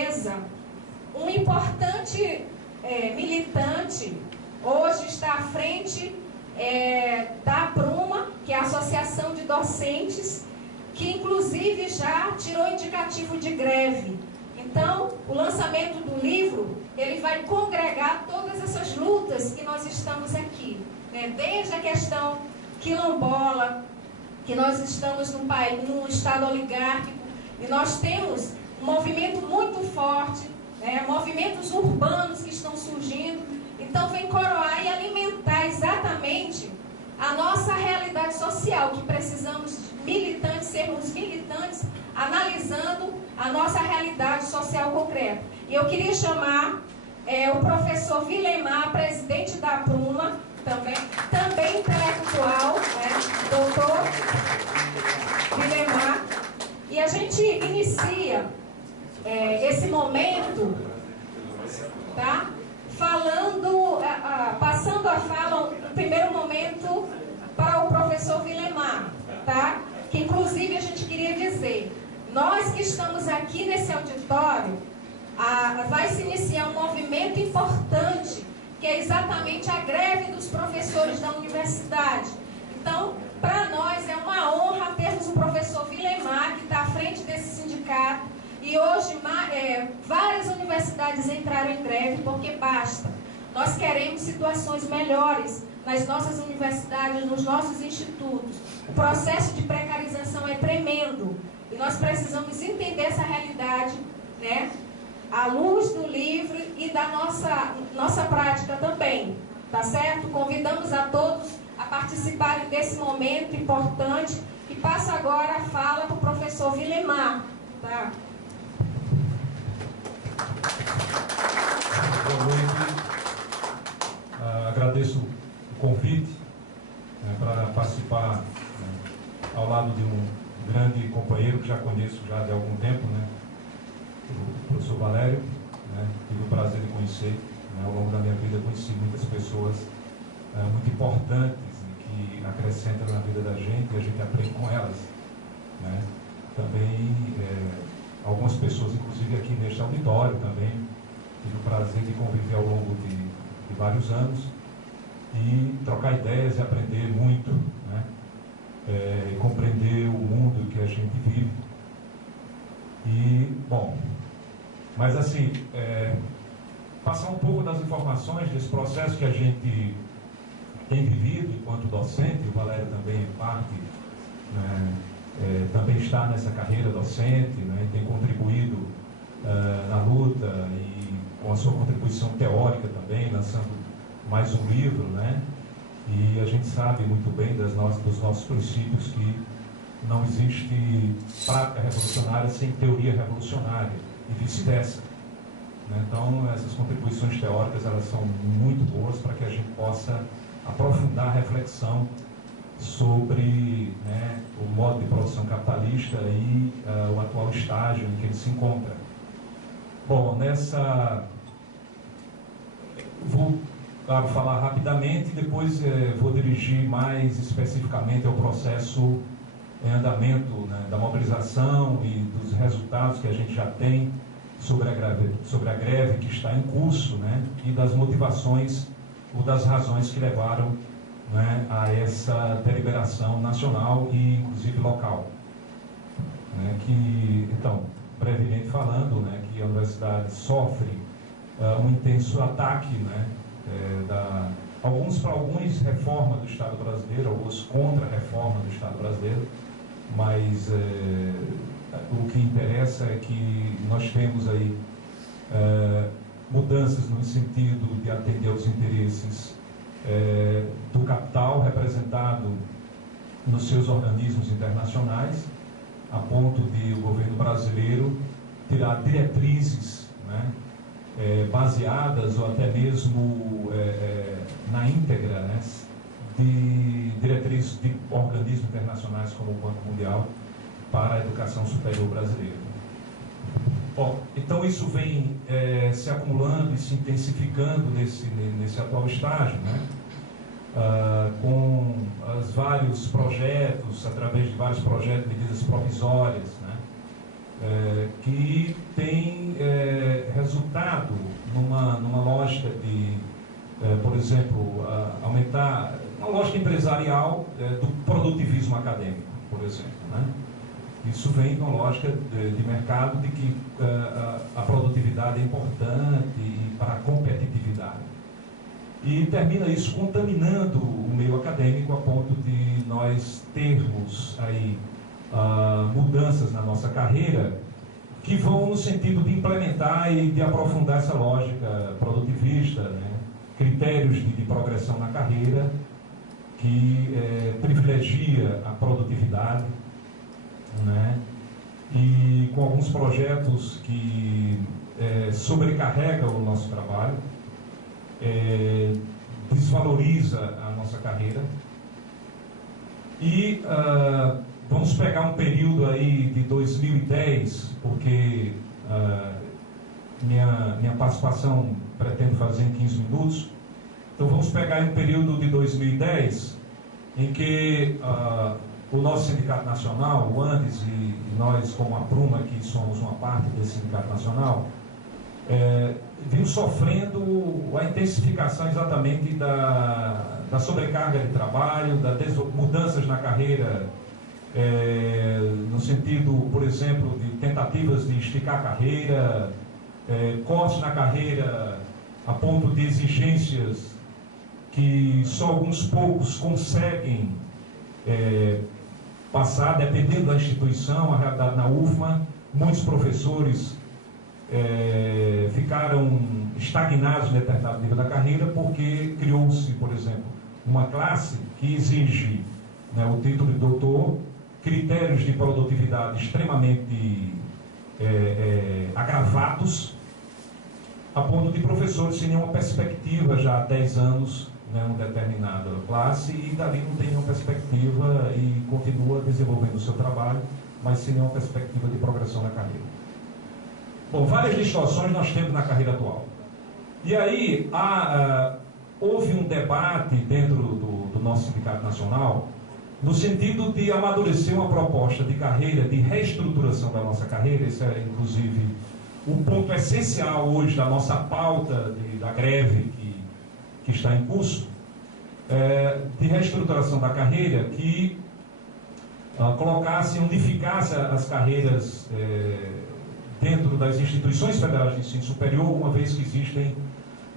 certeza, um importante militante hoje está à frente da APRUMA, que é a Associação de Docentes, que inclusive já tirou indicativo de greve. Então, o lançamento do livro, ele vai congregar todas essas lutas que nós estamos aqui, né? Desde a questão quilombola, que nós estamos num estado oligárquico, e nós temos um movimento muito forte, né? Movimentos urbanos que estão surgindo. Então, vem coroar e alimentar exatamente a nossa realidade social, que precisamos de militantes, sermos militantes, analisando a nossa realidade social concreta. E eu queria chamar o professor Vilemar, presidente da APRUMA, também intelectual, né? Doutor Vilemar. E a gente inicia esse momento, tá? Passando a fala, no primeiro momento, para o professor Vilemar, tá? Que inclusive a gente queria dizer, nós que estamos aqui nesse auditório, vai se iniciar um movimento importante, que é exatamente a greve dos professores da universidade. Então, para nós é uma honra termos o professor Vilemar, que está à frente desse sindicato, e hoje várias universidades entraram em greve, porque basta. Nós queremos situações melhores nas nossas universidades, nos nossos institutos. O processo de precarização é tremendo, e nós precisamos entender essa realidade, né, à luz do livro e da nossa prática também, tá certo? Convidamos a todos a participarem desse momento importante, e passo agora a fala para o professor Vilemar, tá? Boa noite. Agradeço o convite para participar ao lado de um grande companheiro que já conheço já de algum tempo, né, o professor Valério, né, tive o prazer de conhecer, né, ao longo da minha vida. Conheci muitas pessoas muito importantes e que acrescentam na vida da gente, e a gente aprende com elas, né. Também algumas pessoas, inclusive aqui neste auditório também, tive o prazer de conviver ao longo de vários anos e trocar ideias e aprender muito, né? E compreender o mundo que a gente vive. E, bom, mas assim, passar um pouco das informações desse processo que a gente tem vivido enquanto docente. O Valério também é parte, né? Também está nessa carreira docente, né? E tem contribuído na luta, e com a sua contribuição teórica também, lançando mais um livro, né? E a gente sabe muito bem dos nossos princípios que não existe prática revolucionária sem teoria revolucionária, e vice-versa, né? Então, essas contribuições teóricas, elas são muito boas para que a gente possa aprofundar a reflexão sobre, né, o modo de produção capitalista e o atual estágio em que ele se encontra. Bom, vou falar rapidamente, depois vou dirigir mais especificamente ao processo em andamento, né, da mobilização e dos resultados que a gente já tem sobre a greve que está em curso, né, e das motivações ou das razões que levaram, né, a essa deliberação nacional e inclusive local, né, então, brevemente falando, né, que a universidade sofre um intenso ataque, né, para alguns reforma do Estado brasileiro, alguns contra a reforma do Estado brasileiro, mas o que interessa é que nós temos aí mudanças no sentido de atender aos interesses do capital representado nos seus organismos internacionais, a ponto de o governo brasileiro tirar diretrizes, né, baseadas ou até mesmo na íntegra, né, de diretrizes de organismos internacionais como o Banco Mundial para a educação superior brasileira. Bom, então isso vem se acumulando e se intensificando nesse atual estágio, né? Com vários projetos, através de vários projetos de medidas provisórias, né? que tem resultado numa lógica de, por exemplo, aumentar uma lógica empresarial do produtivismo acadêmico, por exemplo, né? Isso vem de uma lógica de mercado de que a produtividade é importante e para a competitividade. E termina isso contaminando o meio acadêmico a ponto de nós termos aí mudanças na nossa carreira que vão no sentido de implementar e de aprofundar essa lógica produtivista, né? Critérios de progressão na carreira que privilegia a produtividade, né? E com alguns projetos que sobrecarregam o nosso trabalho, desvaloriza a nossa carreira. E vamos pegar um período aí de 2010, porque minha participação pretendo fazer em 15 minutos. Então vamos pegar um período de 2010 em que o nosso Sindicato Nacional, o ANDES, e nós como a Pruma, que somos uma parte desse Sindicato Nacional, vimos sofrendo a intensificação exatamente da sobrecarga de trabalho, das mudanças na carreira, no sentido, por exemplo, de tentativas de esticar a carreira, cortes na carreira a ponto de exigências que só alguns poucos conseguem passar, dependendo da instituição. A realidade na UFMA, muitos professores ficaram estagnados em determinado nível da carreira porque criou-se, por exemplo, uma classe que exige, né, o título de doutor, critérios de produtividade extremamente agravados, a ponto de professores sem nenhuma perspectiva já há 10 anos, né, uma determinada classe, e dali não tem nenhuma perspectiva e continua desenvolvendo o seu trabalho, mas sem nenhuma perspectiva de progressão na carreira. Bom, várias distorções nós temos na carreira atual. E aí houve um debate dentro do nosso Sindicato Nacional, no sentido de amadurecer uma proposta de carreira, de reestruturação da nossa carreira. Esse é, inclusive, o ponto essencial hoje da nossa pauta da greve que está em curso, de reestruturação da carreira, que colocasse, unificasse as carreiras dentro das instituições federais de ensino superior, uma vez que existem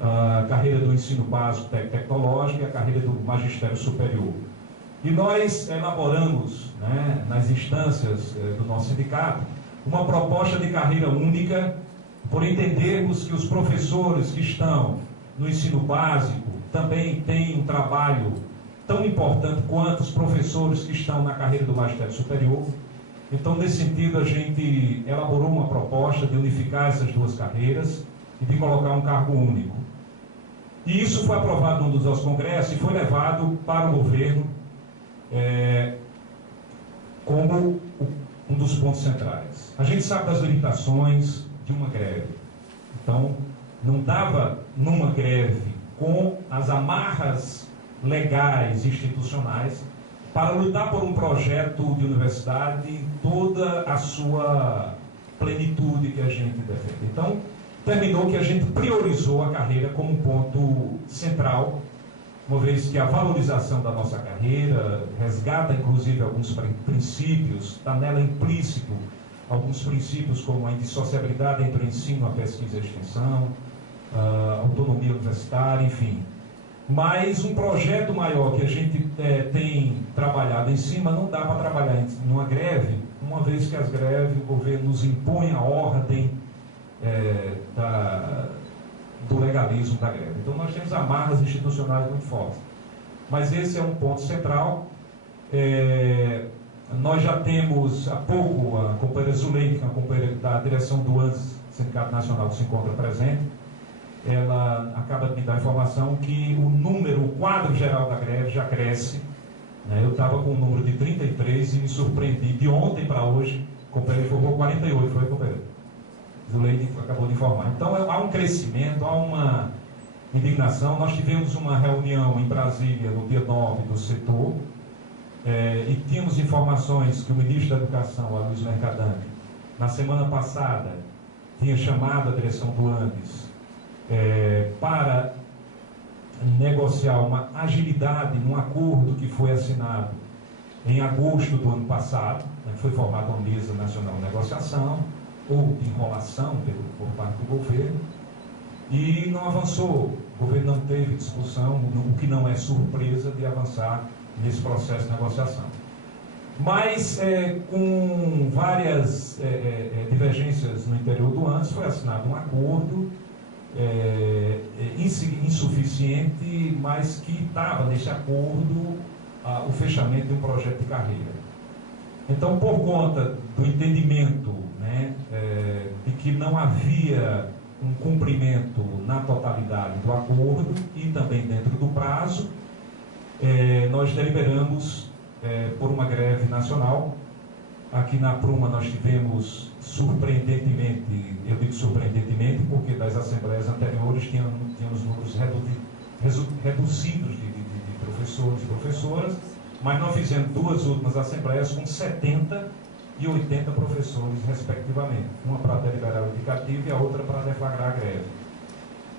a carreira do ensino básico tecnológico e a carreira do magistério superior. E nós elaboramos, né, nas instâncias do nosso sindicato, uma proposta de carreira única, por entendermos que os professores que estão no ensino básico também têm um trabalho tão importante quanto os professores que estão na carreira do magistério superior. Então, nesse sentido, a gente elaborou uma proposta de unificar essas duas carreiras e de colocar um cargo único. E isso foi aprovado num dos nossos congressos e foi levado para o governo como um dos pontos centrais. A gente sabe das limitações de uma greve. Então, não dava numa greve com as amarras legais, institucionais, para lutar por um projeto de universidade em toda a sua plenitude que a gente defende. Então, terminou que a gente priorizou a carreira como um ponto central, uma vez que a valorização da nossa carreira resgata, inclusive, alguns princípios, está nela implícito alguns princípios como a indissociabilidade entre o ensino, a pesquisa e a extensão, a autonomia universitária, enfim. Mas um projeto maior que a gente tem trabalhado em cima, não dá para trabalhar numa greve, uma vez que as greves, o governo nos impõe a ordem do legalismo da greve. Então nós temos amarras institucionais muito fortes. Mas esse é um ponto central. Nós já temos há pouco a companheira Zuleide, que é a companheira da direção do ANDES, Sindicato Nacional, que se encontra presente. Ela acaba de me dar a informação que o quadro geral da greve já cresce, né? Eu estava com um número de 33 e me surpreendi. De ontem para hoje, a companheira informou 48, foi a companheira Zuleide acabou de informar. Então há um crescimento, há uma indignação. Nós tivemos uma reunião em Brasília no dia 9 do setor, e tínhamos informações que o ministro da Educação, Aloysio Mercadante, na semana passada, tinha chamado a direção do Andes para negociar uma agilidade num acordo que foi assinado em agosto do ano passado, né, foi formada uma mesa nacional de negociação, ou de enrolação por parte do governo, e não avançou. O governo não teve discussão, o que não é surpresa de avançar nesse processo de negociação. Mas, com várias divergências no interior do Andes, foi assinado um acordo insuficiente, mas que estava nesse acordo o fechamento de um projeto de carreira. Então, por conta do entendimento, né, de que não havia um cumprimento na totalidade do acordo e também dentro do prazo, nós deliberamos por uma greve nacional. Aqui na Pruma nós tivemos, surpreendentemente, eu digo surpreendentemente porque das assembleias anteriores tínhamos números reduzidos de professores e professoras, mas nós fizemos duas últimas assembleias com 70 e 80 professores, respectivamente. Uma para deliberar o indicativo e a outra para deflagrar a greve.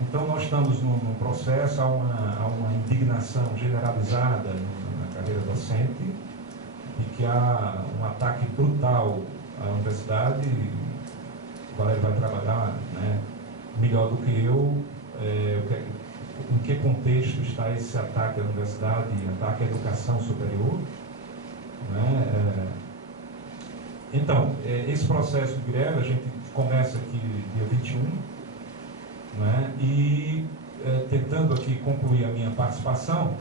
Então nós estamos num processo, há uma indignação generalizada na carreira docente, e que há um ataque brutal à universidade. O Valério vai trabalhar, né, melhor do que eu, em que contexto está esse ataque à universidade, ataque à educação superior, né? Então, esse processo de greve, a gente começa aqui dia 21, né? E tentando aqui concluir a minha participação,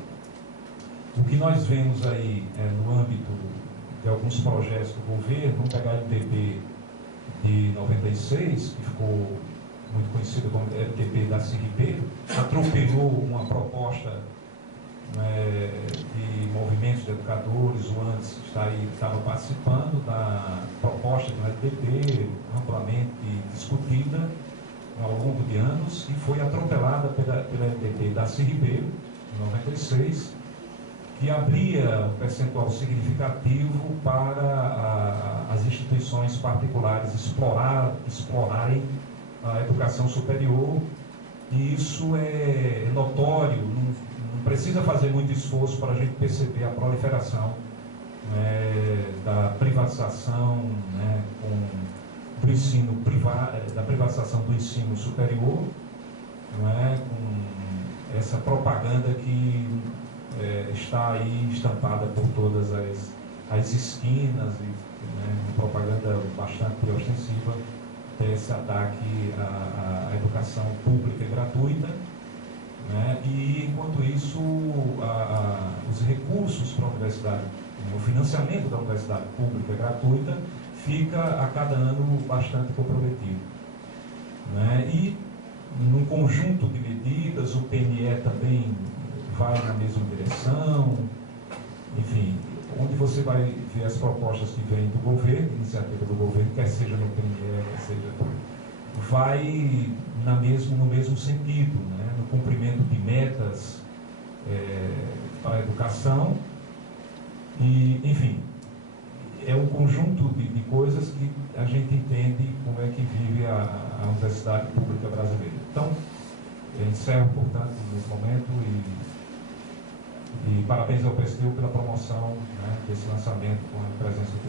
o que nós vemos aí no âmbito de alguns projetos do governo, vamos pegar o LDB de 96, que ficou muito conhecido como LDB da CIRIB, atropelou uma proposta, né, de movimentos de educadores. O Andes estava participando da proposta do LDB, amplamente discutida ao longo de anos, e foi atropelada pela LDB da CIRIB, em 96, que abria um percentual significativo para as instituições particulares explorarem a educação superior, e isso é notório, não precisa fazer muito esforço para a gente perceber a proliferação, da privatização, né, do ensino privado, da privatização do ensino superior, né, com essa propaganda que está aí estampada por todas as esquinas, e, né, uma propaganda bastante ostensiva desse ataque à educação pública e gratuita, né? E enquanto isso os recursos para a universidade, né, o financiamento da universidade pública e gratuita fica a cada ano bastante comprometido, né? E num conjunto de medidas, o PNE também vai na mesma direção, enfim, onde você vai ver as propostas que vêm do governo, iniciativa do governo, quer seja no PNE, quer seja, vai no mesmo sentido, né? No cumprimento de metas para a educação, e, enfim, é um conjunto de coisas que a gente entende como é que vive a universidade pública brasileira. Então, eu encerro, portanto, nesse momento, e parabéns ao PSTU pela promoção, né, desse lançamento com a presença do